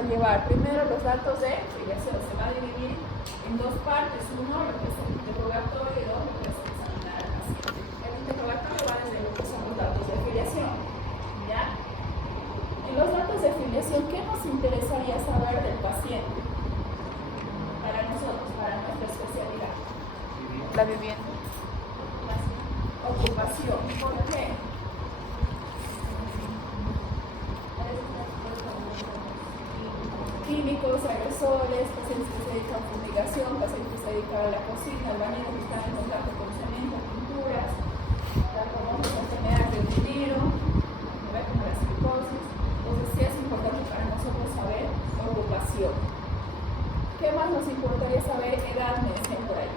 a llevar primero los datos de filiación. Se va a dividir en dos partes. Uno, lo que es el interrogatorio, y dos, lo que es examinar al paciente. El interrogatorio va desde lo que son los datos de filiación. ¿Ya? En los datos de filiación, ¿qué nos interesaría saber del paciente? Para nosotros, para nuestra especialidad. La vivienda. Ocupación. ¿Por qué? Químicos, agresores, pacientes que se dedican a fumigación, pacientes que se dedican a la cocina, albañiles que están en contacto con cemento, pinturas, tal como las enfermedades del dinero, como la psicosis. Entonces sí es importante para nosotros saber ocupación. ¿Qué más nos importaría saber? Edad, me decían por ahí.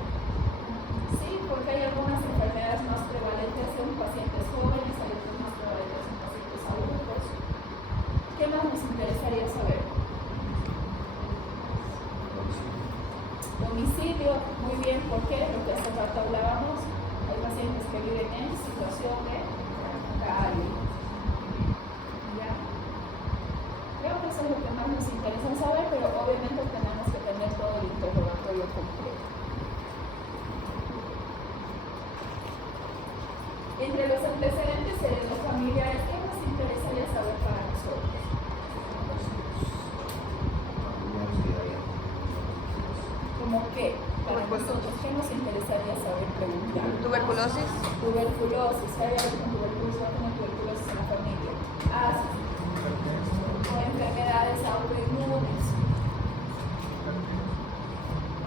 Sí, porque hay algunas enfermedades más prevalentes en pacientes jóvenes, hay otras más prevalentes en pacientes adultos. ¿Qué más nos interesaría saber? Domicilio, muy bien, ¿por qué? Lo que hace rato hablábamos, hay pacientes que viven en situación de calle. ¿Ya? Creo que eso es lo que más nos interesa saber, pero obviamente tenemos que tener todo el interrogatorio completo. Entre los antecedentes de los familiares, ¿qué nos interesaría saber para nosotros? ¿Cómo qué? Para nosotros, ¿qué nos interesaría saber preguntar? Tuberculosis. Tuberculosis, ¿hay algo con tuberculosis? ¿Va a tener tuberculosis en la familia? Asma. O enfermedades autoinmunes.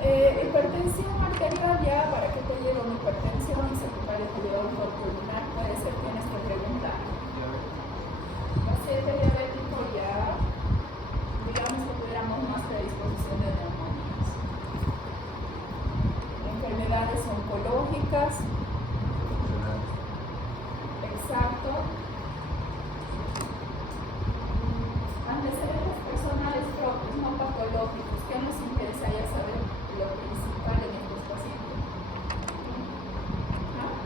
Hipertensión arterial, ya, ¿para qué te llevo una hipertensión? Secundaria tiroideo pulmonar, puede ser, tienes que preguntar. Paciente diabético, ya, digamos que tuviéramos más predisposición de neumonías. Enfermedades oncológicas. Exacto. Antecedentes personales propios, no patológicos. ¿Qué nos interesaría saber lo principal en estos pacientes? ¿Ah?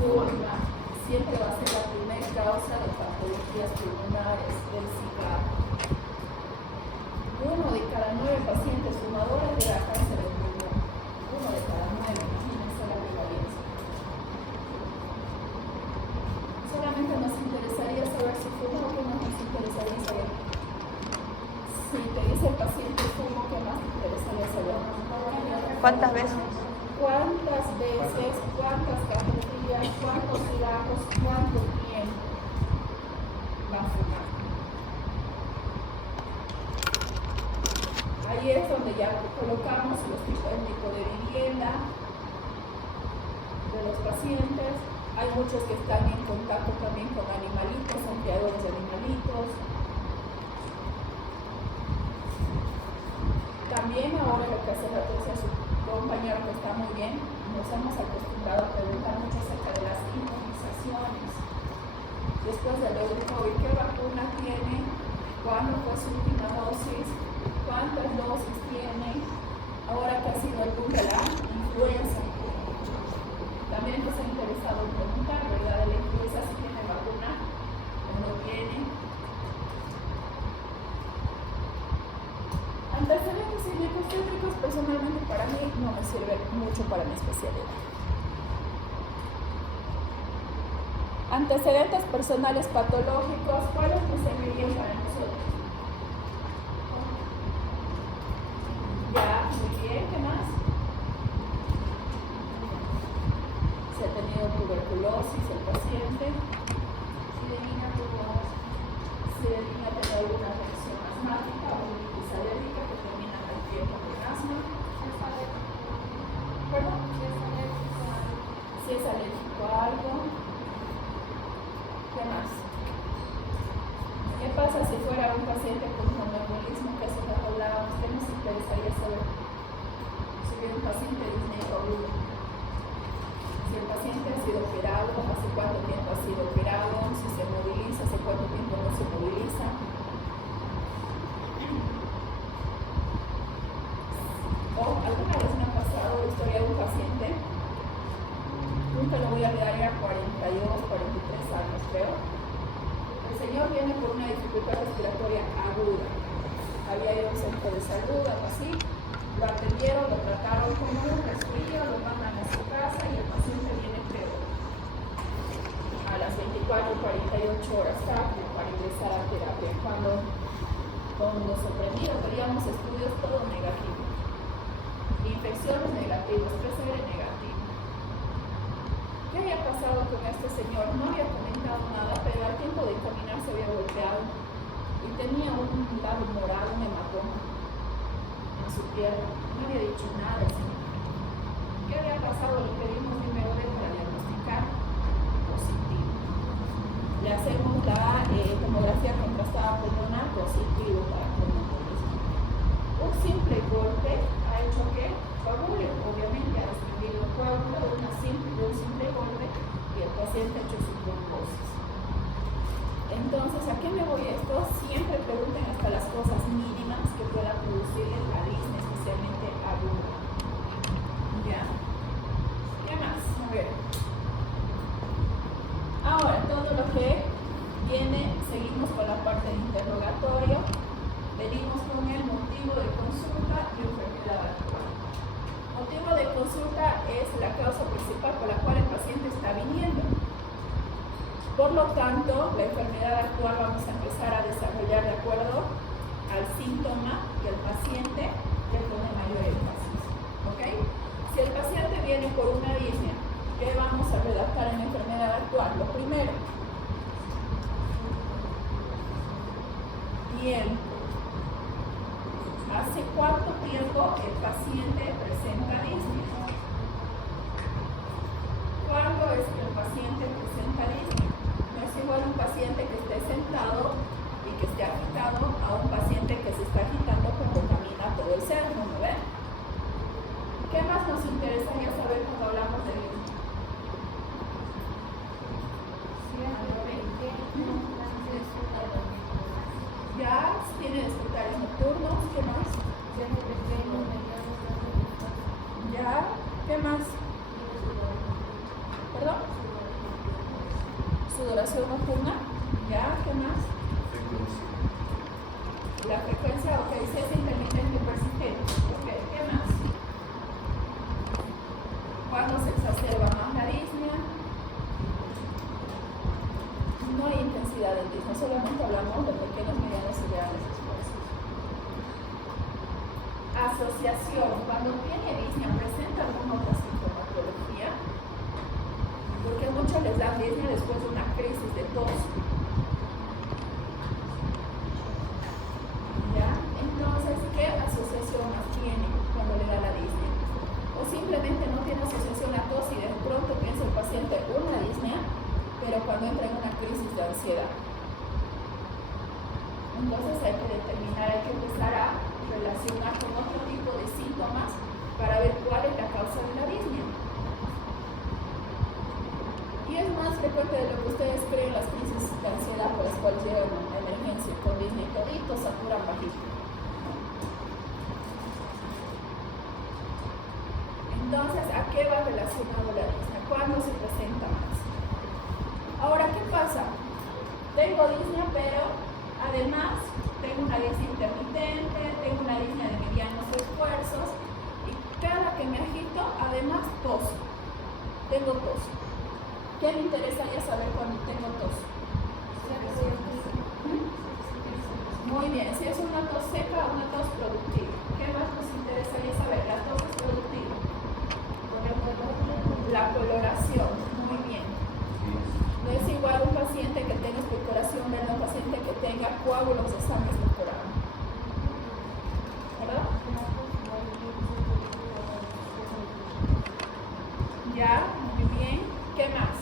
Curva. Siempre va a ser la primera causa de patologías pulmonares, del cigarro. 1 de cada 9 pacientes fumadores le da cáncer de pulmón. 1 de cada 9, imagínense la prevalencia. Solamente nos interesaría saber si fuma o qué más nos interesaría saber. Si te dice el paciente fumo, ¿qué más te interesaría saber? ¿Cuántas veces? ¿Cuántas veces? ¿Cuántas cajetillas? ¿Cuántos cigarros? ¿Cuánto tiempo va a fumar? Ahí es donde ya colocamos el tipo de vivienda de los pacientes. Hay muchos que están en contacto también con animalitos, son criadores de animalitos. También ahora lo que hace la decía su compañero que está muy bien, nos hemos acostumbrado a preguntar mucho acerca de las inmunizaciones. Después del COVID, ¿qué vacuna tiene? ¿Cuándo fue su última dosis? ¿Cuántas dosis tiene? Ahora que ha sido el boom de la influenza. También nos ha interesado en preguntar, ¿verdad? De la influenza, si tiene vacuna o no tiene. Antecedentes psicostétricos, personalmente para mí no me sirve mucho para mi especialidad. Antecedentes personales patológicos, ¿cuáles me servirían para nosotros? Ya, muy bien, ¿qué más? Si ha tenido tuberculosis el paciente, si de niña tiene alguna reacción asmática o bronquitis alérgica que termina con el tiempo con asma. ¿Perdón? Si es alérgico a algo. ¿Qué más? ¿Qué pasa si fuera un paciente con somnobulismo, que eso que hablábamos? ¿Qué nos interesaría saber? Si hubiera un paciente disneico, si el paciente ha sido operado, hace cuánto tiempo ha sido operado, si se moviliza, hace cuánto tiempo no se moviliza. O alguna vez me ha pasado la historia de un paciente, nunca lo voy a olvidar, era 42, 43 años, viene por una dificultad respiratoria aguda. Había ido a un centro de salud, algo así, lo atendieron, lo trataron como un resfrío, lo mandan a su casa y el paciente viene peor. A las 24-48 horas tarde para ingresar a terapia. Cuando sorprendido veíamos estudios todo negativo. Infecciones negativas, PCR negativo. ¿Qué había pasado con este señor? No había comentado nada, pero al tiempo de caminar se había golpeado y tenía un lado morado, un hematoma en su pierna. No había dicho nada. ¿Qué había pasado? Le pedimos número de para diagnosticar positivo. Le hacemos la tomografía contrastada pulmonar, positivo para pulmonología. Un simple golpe ha hecho que coagule, obviamente ha desprendido el coágulo de un simple golpe y el paciente ha hecho su trombosis. Entonces, ¿a qué me voy esto? Siempre pregunten hasta las cosas mínimas que puedan producir la disnea, especialmente aguda. ¿Ya? ¿Qué más? A ver. Ahora, todo lo que viene, seguimos con la parte de interrogatorio. Venimos con el motivo de consulta y enfermedad actual. Motivo de consulta es la causa principal por la cual el paciente está viniendo. Por lo tanto, la enfermedad actual vamos a empezar a desarrollar de acuerdo al síntoma que el paciente le pone mayor énfasis. ¿Ok? Si el paciente viene por una disnea, ¿qué vamos a redactar en la enfermedad actual? Lo primero, tiempo. ¿Hace cuánto tiempo el paciente presenta disnea? ¿Cuándo es que el paciente presenta disnea? No es igual un paciente que esté sentado y que esté agitado a un paciente que se está agitando cuando camina todo el cerro, ¿no ven? ¿Qué más nos interesaría saber cuando hablamos de disnea? Ya, tiene despertares nocturnos, ¿qué más? Ya, ¿qué más? ¿Perdón? Sudoración nocturna, ya, ¿qué más? La frecuencia, ok, si es intermitente y persistente, ok, ¿qué más? ¿Cuándo se exacerba más la disnea? No hay intensidad de disnea, solamente hablamos de pequeños, medianos y grandes esfuerzos. Asociación, cuando tiene disnea, ¿presenta alguna otra sintomatología? Porque a muchos les dan disnea después de una crisis de tos. ¿Ya? Entonces, ¿qué asociación más tiene cuando le da la disnea? O simplemente no tiene asociación a tos y de pronto piensa el paciente una disnea, pero cuando entra en una crisis de ansiedad. Entonces hay que determinar, hay que empezar a relacionar con otro tipo de síntomas para ver cuál es la causa de la disnea. Y es más frecuente de lo que ustedes creen las crisis de ansiedad por las cuales llegan a emergencia con disnea y toditos saturan bajito. Entonces, ¿a qué va relacionado la disnea? ¿Cuándo se presenta más? Ahora, ¿qué pasa? Tengo disnea, pero además tengo una disnea intermitente, tengo una disnea de medianos esfuerzos y cada que me agito, además tos. Tengo tos. ¿Qué me interesaría saber cuando tengo tos? Muy bien, si es una tos seca o una tos productiva. ¿Qué más nos interesaría saber? La tos es productiva. La coloración, muy bien. No es igual un paciente que tenga expectoración versus un paciente que tenga coágulos de sangre expectorada. ¿Verdad? Ya, muy bien. ¿Qué más?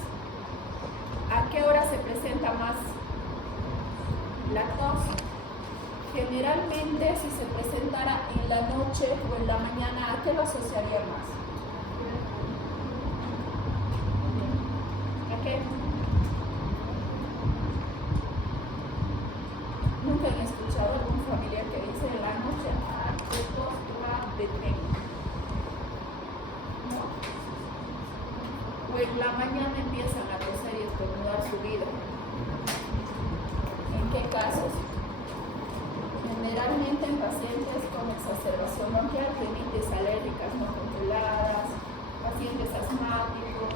¿A qué hora se presenta más la tos? Generalmente, si se presentara en la noche o en la mañana, ¿a qué lo asociaría más? ¿A qué? ¿Nunca han escuchado algún familiar que dice en la noche, qué tos de tren? ¿No? O en la mañana empiezan a toser y estornudar su vida. En en pacientes con exacerbación bronquial, rinitis alérgicas no controladas, pacientes asmáticos.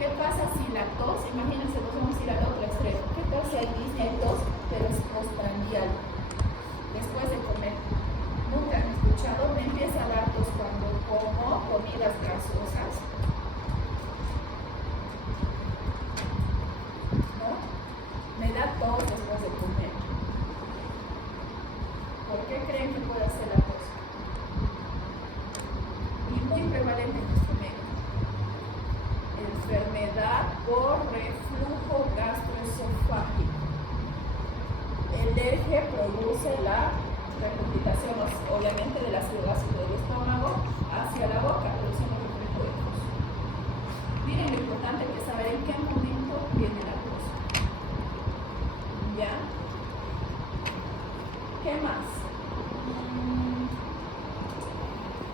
¿Qué pasa si la tos, imagínense, nos vamos a ir al otro extremo, qué pasa si hay disnea y tos, pero es postprandial, después de comer? Nunca han escuchado, me empieza a dar tos cuando como comidas grasosas, ¿no? Me da tos después de comer. ¿Por qué creen que puede hacer la tos? Y muy prevalente en nuestro medio. Enfermedad por reflujo gastroesofágico. El ERGE produce la regurgitación, obviamente, del ácido gástrico del estómago hacia la boca, produciendo reflujo de tos. Miren lo importante que es saber en qué momento viene la tos. ¿Ya? ¿Qué más?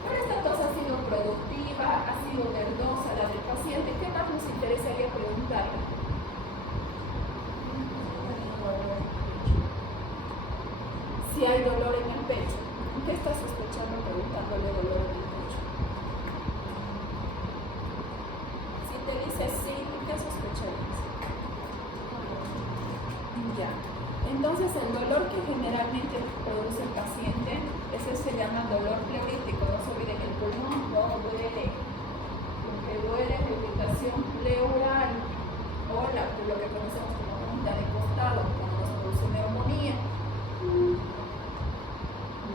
Pero esta tos ha sido productiva, ha sido verdosa la del paciente. ¿Qué más nos interesaría preguntarle? Si hay dolor en el pecho. ¿Qué está sospechando preguntándole dolor en el pecho? Si te dice sí, ¿qué sospecharías? Ya. Entonces el dolor que generalmente produce el paciente, ese se llama dolor pleurítico. No se olviden, el pulmón no duele. Lo que duele es la irritación pleural o lo que conocemos como punta de costado, cuando nos produce neumonía.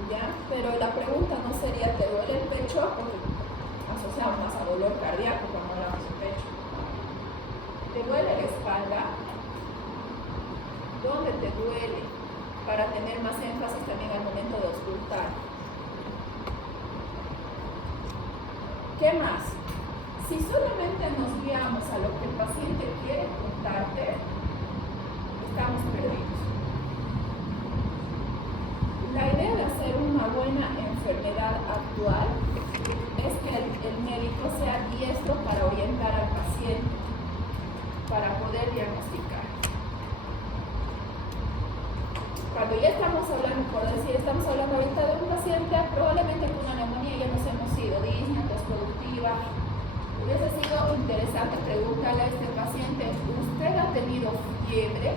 ¿Ya? Pero la pregunta no sería ¿te duele el pecho? Porque asociamos más a dolor cardíaco cuando hablamos de pecho. ¿Te duele la espalda? ¿Dónde te duele? Para tener más énfasis también al momento de auscultar. ¿Qué más? Si solamente nos guiamos a lo que el paciente quiere contarte, estamos perdidos. La idea de hacer una buena enfermedad actual es que el médico sea diestro para orientar al paciente, para poder diagnosticar. Cuando ya estamos hablando, por decir, estamos hablando ahorita de un paciente probablemente con una neumonía, ya nos hemos ido, disnea, tos productiva. Hubiese sido interesante preguntarle a este paciente, ¿usted ha tenido fiebre?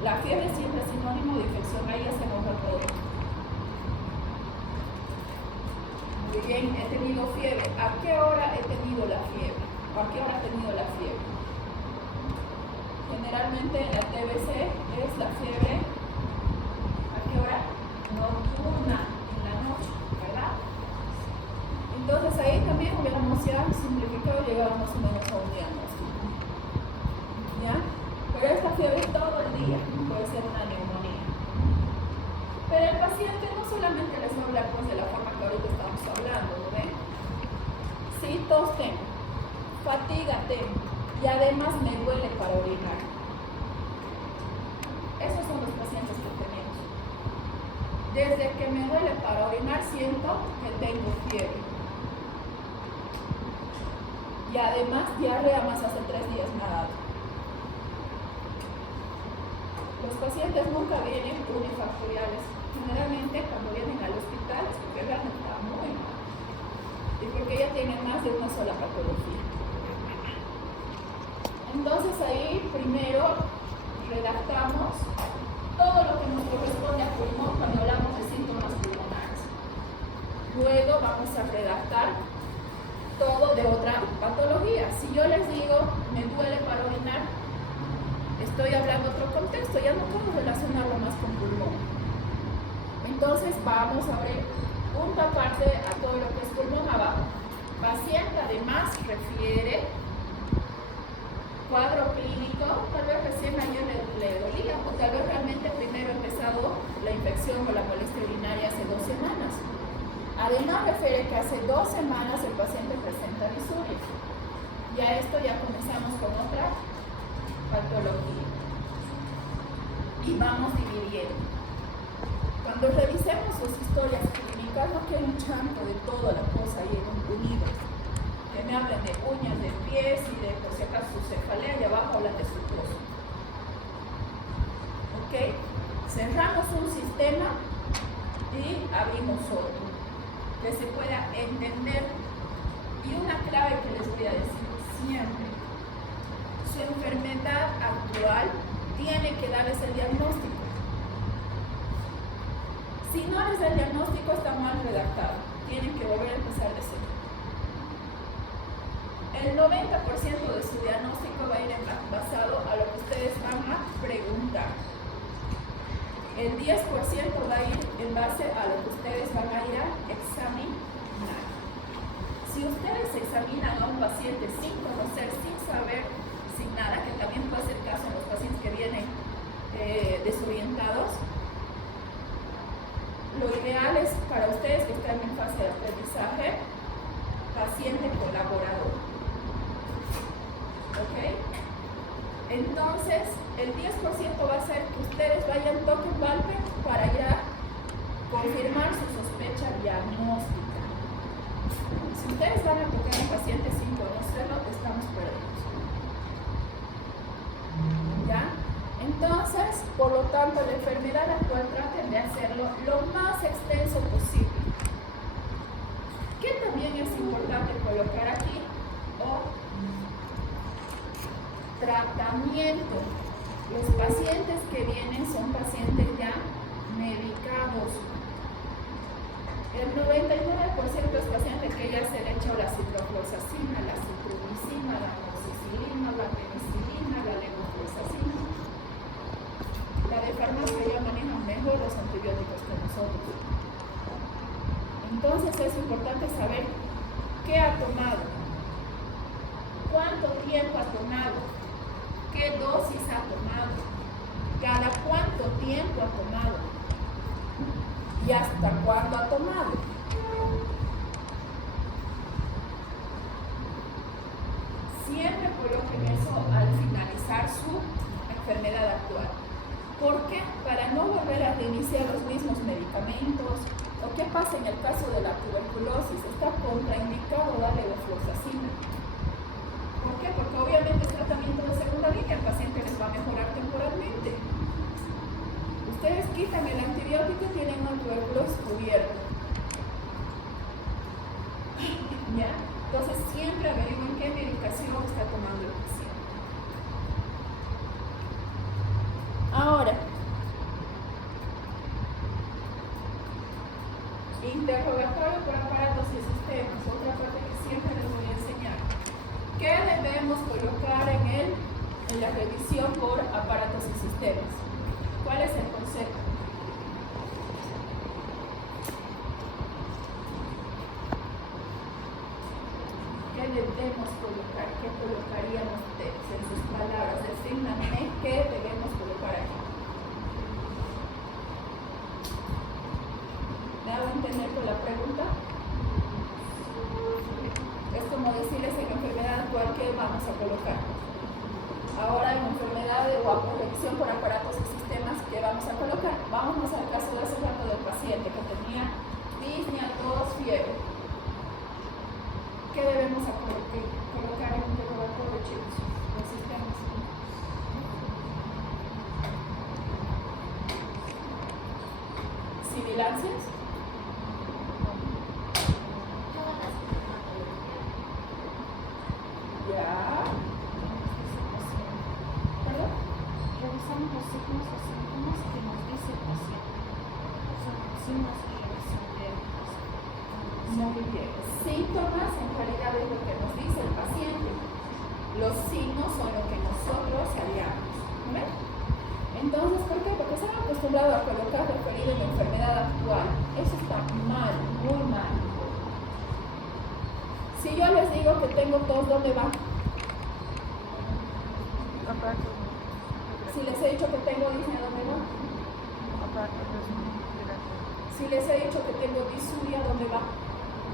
La fiebre siempre es sinónimo de infección, ahí hacemos todo. Muy bien, he tenido fiebre. ¿A qué hora he tenido la fiebre? ¿O a qué hora he tenido la fiebre? Generalmente en la TBC es la fiebre, ¿a qué hora? Nocturna, en la noche, ¿verdad? Entonces ahí también hubiéramos ya simplificado y llegado más o menos a un diagnóstico. ¿Ya? Pero esta fiebre todo el día puede ser una neumonía. Pero el paciente no solamente les va a hablar pues, de la forma que ahorita estamos hablando, ¿no ven? Sí, tos tengo, fatiga tengo y además me duele para orinar. Esos son los pacientes que tenemos. Desde que me duele para orinar siento que tengo fiebre. Y además diarrea más hace 3 días nada. Los pacientes nunca vienen unifactoriales. Generalmente cuando vienen al hospital es porque realmente está muy mal y porque ya tienen más de una sola patología. Entonces ahí primero redactamos todo lo que nos corresponde a pulmón cuando hablamos de síntomas pulmonares. Luego vamos a redactar todo de otra patología. Si yo les digo, me duele para orinar, estoy hablando otro contexto, ya no puedo relacionarlo más con pulmón. Entonces vamos a abrir punta aparte a todo lo que es pulmón abajo. Paciente además refiere cuadro clínico, tal vez recién ayer le dolía o tal vez realmente primero ha empezado la infección o la molestia urinaria hace 2 semanas. Además refiere que hace 2 semanas el paciente presenta disurias. Ya esto ya comenzamos con otra patología. Y vamos dividiendo. Cuando revisemos sus historias clínicas, no quiero un chanto de toda la cosa ahí unido. Que me hablen de uñas de pies y de, por si acaso, su cefalea y abajo hablan de su tos. ¿ok? Cerramos un sistema y abrimos otro, que se pueda entender. Y una clave que les voy a decir siempre: su enfermedad actual tiene que darles el diagnóstico. Si no les da el diagnóstico, está mal redactado. Tienen que volver a empezar de cero. El 90% de su diagnóstico va a ir basado a lo que ustedes van a preguntar. El 10% va a ir en base a lo que ustedes van a ir a examinar. Si ustedes examinan a un paciente sin conocer, sin saber, sin nada, que también puede ser el caso en los pacientes que vienen desorientados, lo ideal es para ustedes que están en fase de aprendizaje, paciente colaborador. ¿Ok? Entonces, el 10% va a ser que ustedes vayan toque palpen para ya confirmar su sospecha diagnóstica. Si ustedes van a tocar a un paciente sin conocerlo, estamos perdidos. ¿Ya? Entonces, por lo tanto, la enfermedad actual traten de hacerlo lo más extenso posible. ¿Qué también es importante colocar aquí? Tratamiento. Los pacientes que vienen son pacientes ya medicados. El 99% es pacientes que ya se le echó la ciprofloxacina, la citromicina, la amoxicilina, la penicilina, la levofloxacina. La de farmacia ya manejan mejor los antibióticos que nosotros. Entonces es importante saber qué ha tomado, cuánto tiempo ha tomado, qué dosis ha tomado, cada cuánto tiempo ha tomado y hasta cuándo ha tomado. Siempre coloquen eso al finalizar su enfermedad actual. ¿Por qué? Para no volver a reiniciar los mismos medicamentos. ¿O qué pasa en el caso de la tuberculosis? Está contraindicado darle levofloxacina. ¿Por qué? Porque obviamente es tratamiento de segunda línea, el paciente les va a mejorar temporalmente. Ustedes quitan el antibiótico y tienen una tuberculosis cubierta. ¿Ya? Entonces siempre averigüen qué medicación está tomando el paciente. Ahora, interrogatorio por aparatos y sistemas, otra parte que siempre les voy a enseñar. ¿Qué debemos colocar en la revisión por aparatos y sistemas? ¿Cuál es el concepto? ¿Qué debemos colocar? ¿Qué colocarían ustedes en sus palabras? Desígname qué debemos colocar aquí. ¿Me hago entender con la pregunta? Es como decirles en enfermedad actual qué vamos a colocar. Ahora en enfermedad o revisión por aparatos y sistemas, ¿qué vamos a colocar? Vámonos al caso de hace rato del paciente que tenía disnea, tos, fiebre. ¿Qué debemos colocar en un interrogatorio, chicos? Los sistemas. ¿Sibilancias? Ya. ¿Perdón? Revisamos los signos o síntomas que nos dice el paciente. Son signos que resolvemos. Muy bien. Síntomas en realidad es lo que nos dice el paciente. Los signos son lo que nosotros haríamos. ¿Ven? Entonces, ¿por qué? Porque se han acostumbrado a colocar referido en la enfermedad actual. Eso está mal, muy mal. Si yo les digo que tengo tos, ¿dónde va? Aparato. Si les he dicho que tengo disnea, ¿dónde va? Aparato respiratorio. Si les he dicho que tengo disuria, ¿dónde va?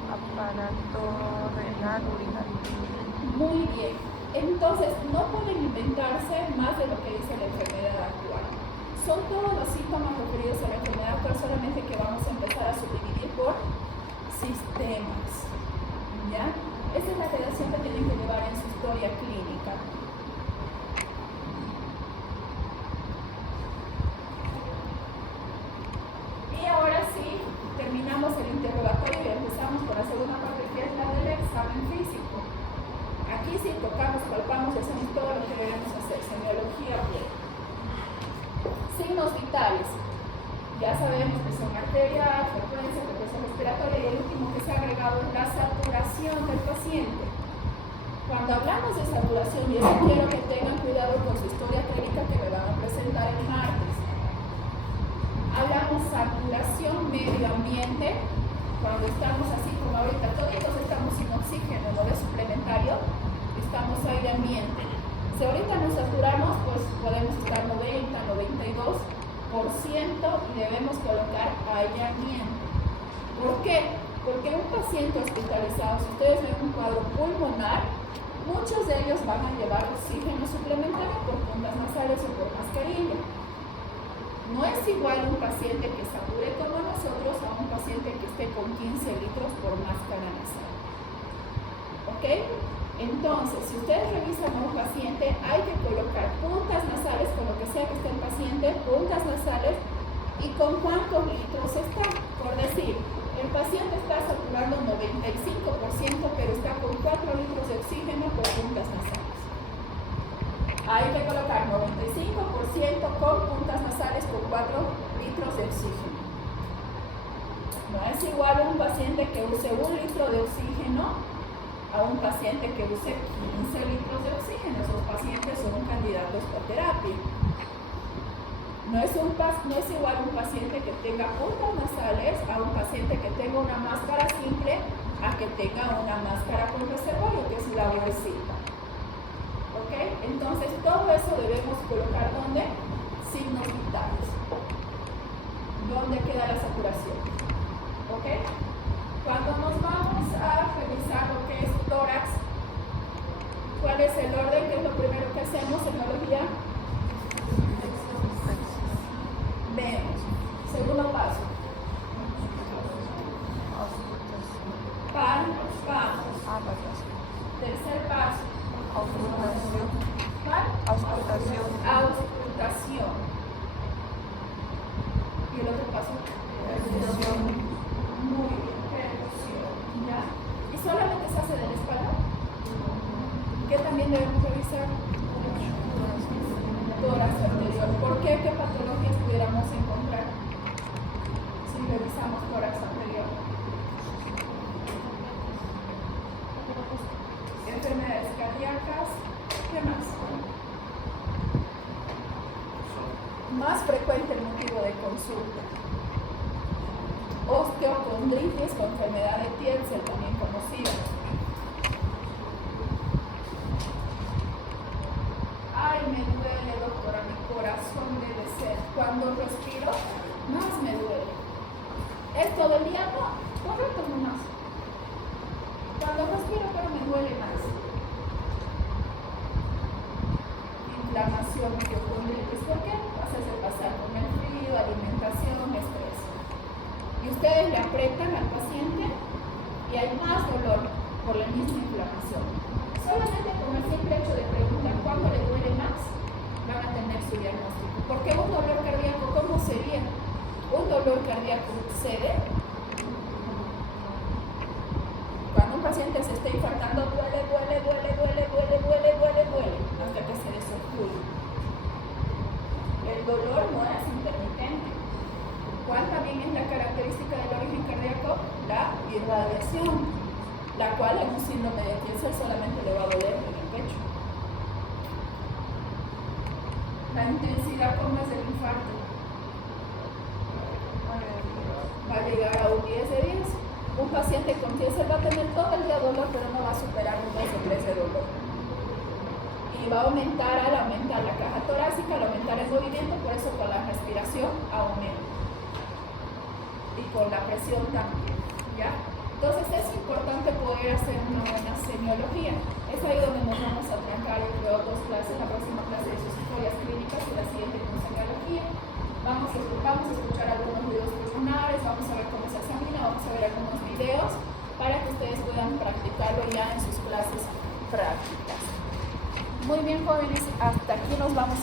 Aparato renal urinario. Muy bien. Entonces, no pueden inventarse más de lo que dice la enfermedad actual. Son todos los síntomas referidos a la enfermedad actual, solamente que vamos a empezar a subdividir por sistemas. ¿Ya? Esa es la redacción que tienen que llevar en su historia clínica. hablamos de saturación y eso quiero que tengan cuidado con su historia clínica que me van a presentar el martes. Hablamos saturación medio ambiente, cuando estamos así como ahorita, todos estamos sin oxígeno, no de suplementario, estamos aire ambiente. Si ahorita nos saturamos, pues podemos estar 90, 92% y debemos colocar aire ambiente. ¿Por qué? Porque un paciente hospitalizado, si ustedes ven un cuadro pulmonar, muchos de ellos van a llevar oxígeno suplementario por puntas nasales o por mascarilla. No es igual un paciente que sature como nosotros a un paciente que esté con 15 litros por máscara nasal. ¿Ok? Entonces, si ustedes revisan a un paciente, hay que colocar puntas nasales con lo que sea que esté el paciente, puntas nasales y con cuántos litros está. Por decir, el paciente está saturando 95%, pero está con 4 litros de oxígeno por puntas nasales. Hay que colocar 95% con puntas nasales con 4 litros de oxígeno. No es igual un paciente que use 1 litro de oxígeno a un paciente que use 15 litros de oxígeno. Esos pacientes son candidatos para terapia. No es igual un paciente que tenga puntas nasales a un paciente que tenga una máscara simple a que tenga una máscara con reservorio, que es la bolsita. ¿Ok? Entonces, todo eso debemos colocar ¿dónde? Signos vitales. ¿Dónde queda la saturación? ¿Ok? Cuando nos vamos a revisar lo que es tórax, ¿cuál es el orden? ¿Qué es lo primero que hacemos en biología? Vemos. Segundo paso. Vamos. Tercer paso. Auscultación. ¿Cuál? Auscultación. Auscultación. ¿Y el otro paso? Perfusión. Muy bien, perfusión. ¿Ya? ¿Y solamente se hace de la espalda? ¿Qué también debemos revisar? Tórax anterior. ¿Por qué? ¿Qué patologías pudiéramos encontrar si revisamos tórax anterior? Enfermedades cardíacas. ¿Qué más? Más frecuente el motivo de consulta. Osteocondritis o enfermedad de Tietze, también conocida. Ay, me duele, doctora, mi corazón debe ser. Cuando respiro, más me duele. ¿Es todo el día? No, correcto, no más. Cuando respiro, pero me duele más. Inflamación, osteocondritis. ¿Por qué? Hacerse pasar con el frío, alimentación, estrés. Y ustedes le aprietan al paciente y hay más dolor por la misma inflamación. Solamente con el simple hecho de preguntar cuándo le duele más, van a tener su diagnóstico. Porque un dolor cardíaco, ¿cómo sería? Un dolor cardíaco sucede cuando un paciente se está infartando, duele, hasta que se desocurre. El dolor no es intermitente. ¿Cuál también es la característica del origen cardíaco? La irradiación, la cual en un síndrome de Tietze solamente le va a doler en el pecho. La intensidad, ¿cómo es el infarto? Va a llegar a un 10 de 10. Un paciente con Tietze va a tener todo el día dolor, pero no va a superar un 2 o 3 de dolor. Y va a aumentar, al aumentar la caja torácica, al aumentar el movimiento, por eso con la respiración aumenta. Y con la presión también, ¿ya? Entonces es importante poder hacer una buena semiología. Es ahí donde nos vamos a trancar entre otras clases, la próxima clase de sus historias clínicas y la siguiente con semiología. Vamos a escuchar algunos videos pulmonares, vamos a ver cómo se examina, vamos a ver algunos videos para que ustedes puedan practicarlo ya en sus clases prácticas. Muy bien, jóvenes, hasta aquí nos vamos